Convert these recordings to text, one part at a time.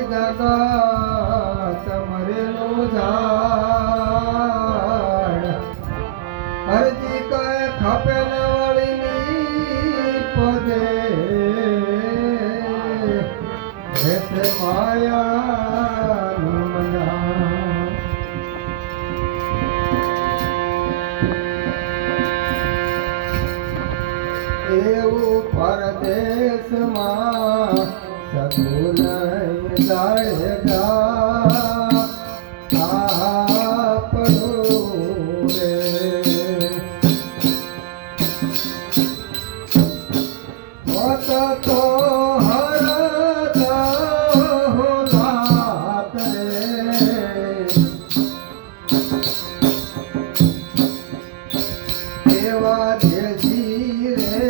જગત મરેલું ઝાડ અરજી કહે ખપે ને વળીની પદે હેઠે માયાનું મના એવું પરદેશમાં સગુણ જાળગા આપણું રે મત તો હરદ હોલાત રે એવા દેશી રે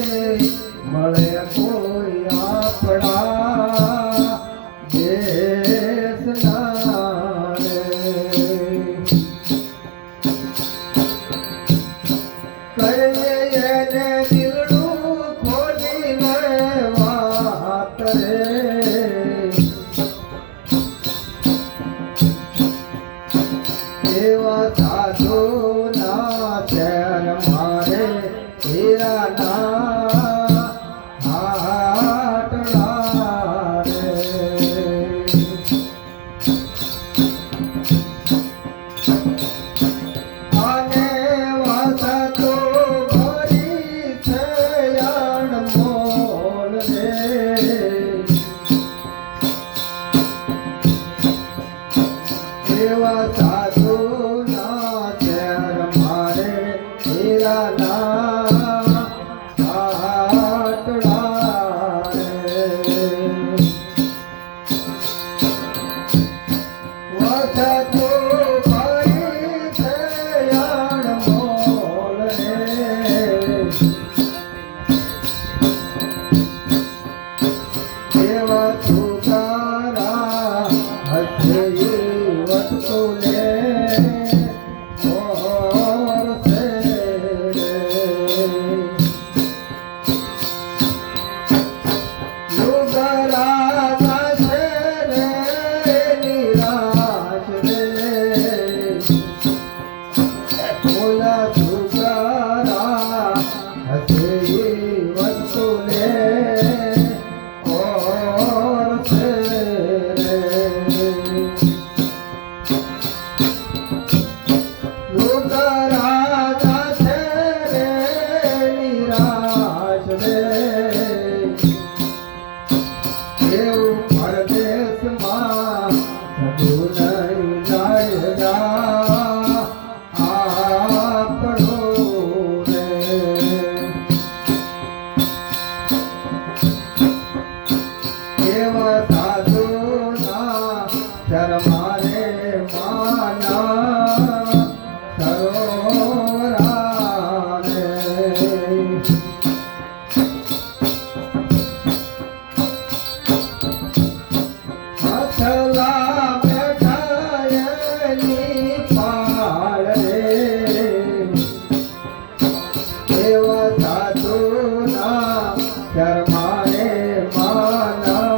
મળે કોઈ આપણા દેશના રે કહીએ એને દિલનું ખોલીને વાત રે એવા સાધુના શેર મારે હીરાના હાટલા રે અને વાસતો ભરી છે અણમોલ રે એવા સાધુના શેર મારે હીરાના હાટલા રે વાસતો ભરી છે અણમોલ રે એવા સુકારા હશે વસ્તુને ઓર છે લુગરા થશે રે નિરાશ રે ઓલા સુકારા હશે વસ્તુને ઓર છે રે લુગરા થશે રે નિરાશ રે એવું પરદેશમાં સગુણ જાળગા આપણું રે એવા સાધુના શરમારે માના સરોવરા રે હથલા બેઠાયની પાળ રે એવા સાધુના શરમારે માના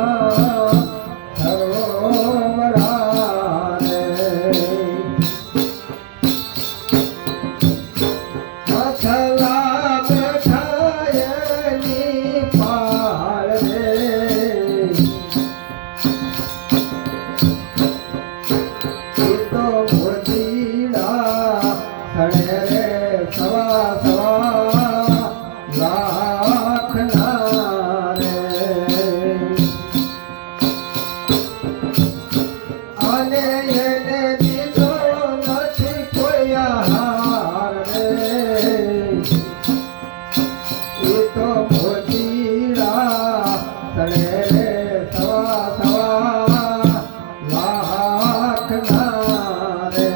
સરોવરા રે હથલા બેઠાયની પાળ રે તો મોતીડા સણે રે સવા સવા લાખના રે અને એને દીધો નથી કોઈ હાર રે એ તો મોતીડા સણે રે સવા સવા લાખના રે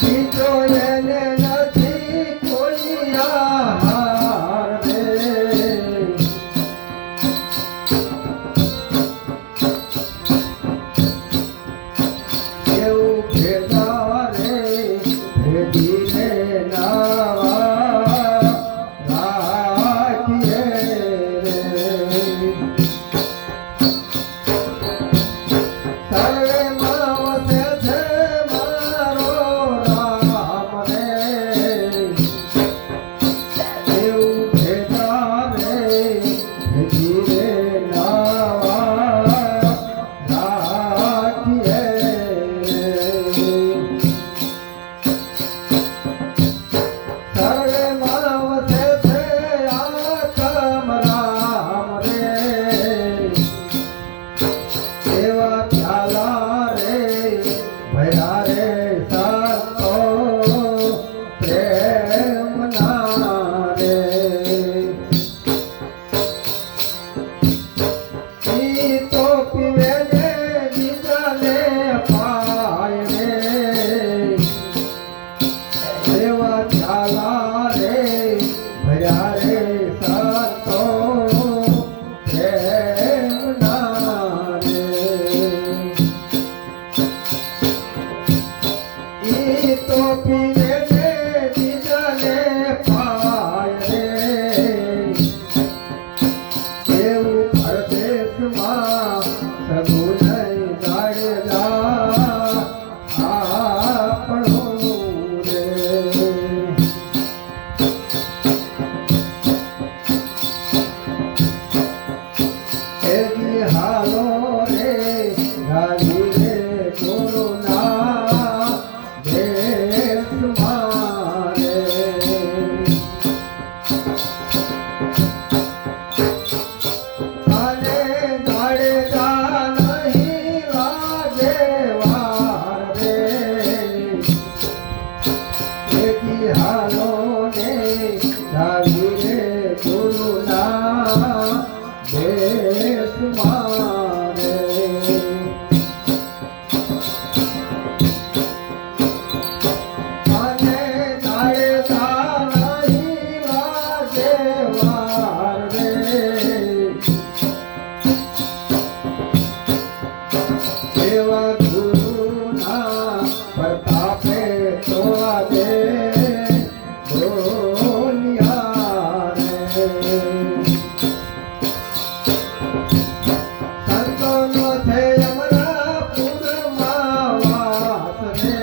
બીજો એને નથી કોઈ હાર રે એવું ભેગા રે ભેગીને ના હાલો ને જાવી રે ગુરુના દેશમાં રે. અને જાણતા નહીં લાગે વાર રે. એવા ગુરુના પ્રતાપે તો આજે બોલ્યા રે. સંતોનો છે અમરાપુરમાં વાસ રે.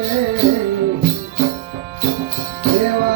એવા